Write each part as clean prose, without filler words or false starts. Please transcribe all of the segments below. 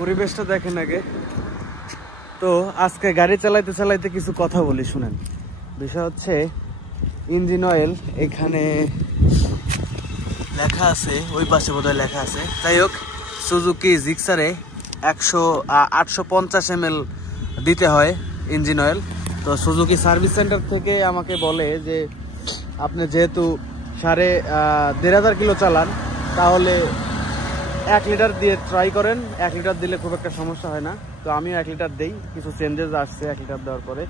পরিবেশটা দেখেন আগে। তো আজকে গাড়ি চালাইতে চালাইতে কিছু কথা বলি, শুনেন। বিষয় হচ্ছে ইঞ্জিন অয়েল এখানে লেখা আছে, ওই পাশে বোধহয় লেখা আছে। যাই হোক, সুজুকি জিক্সারে 850 ml দিতে হয় ইঞ্জিন অয়েল। তো সুজুকি সার্ভিস সেন্টার থেকে আমাকে বলে যে আপনি যেহেতু 1500 কিলো চালান, তাহলে 1 লিটার দিয়ে ট্রাই করেন। 1 লিটার দিলে খুব একটা সমস্যা হয় না। তো আমিও 1 লিটার দেই, কিছু চেঞ্জেস আসছে 1 লিটার দেওয়ার পরে,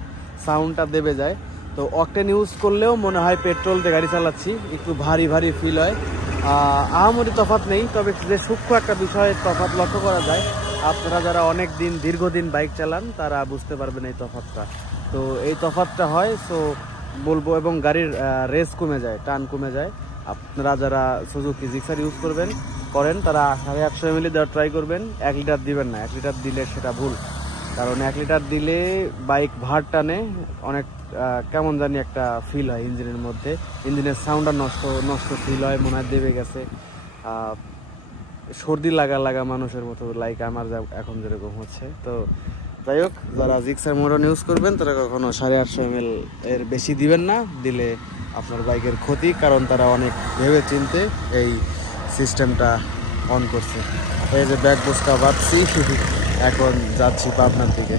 সাউন্ডটা দেবে যায়। তো অকটেন ইউজ করলেও মনে হয় পেট্রোল দিয়ে গাড়ি চালাচ্ছি, একটু ভারী ভারী ফিল হয়। আহামরি তফাৎ নেই, তবে যে সূক্ষ্ম একটা বিষয়ে তফাৎ লক্ষ্য করা যায়। আপনারা যারা অনেক দিন দীর্ঘদিন বাইক চালান তারা বুঝতে পারবেন এই তফাৎটা। তো এই তফাৎটা হয়, সো বলবো, এবং গাড়ির রেস কমে যায়, টান কমে যায়। আপনারা যারা সুজুকি জিক্সার ইউজ করেন তারা 850 ml দেওয়ার ট্রাই করবেন। 1 লিটার দিবেন না, 1 লিটার দিলে সেটা ভুল। কারণ 1 লিটার দিলে বাইক ভার টানে, অনেক কেমন জানি একটা ফিল হয় ইঞ্জিনের মধ্যে। ইঞ্জিনের সাউন্ডটা নষ্ট ফিল হয়, মনে হয় দেবে গেছে। সর্দি লাগা মানুষের মতো, লাইক আমার এখন যেরকম হচ্ছে। তো যাই হোক, যারা জিক্সার মোটর ইউজ করবেন তারা কখনো 850 ml এর বেশি দিবেন না, দিলে আপনার বাইকের ক্ষতি। কারণ তারা অনেক ভেবে চিনতে এই সিস্টেমটা অন করছে। এই যে ব্যাগ বস্তা বাঁধছি, এখন যাচ্ছি পাবনার দিকে।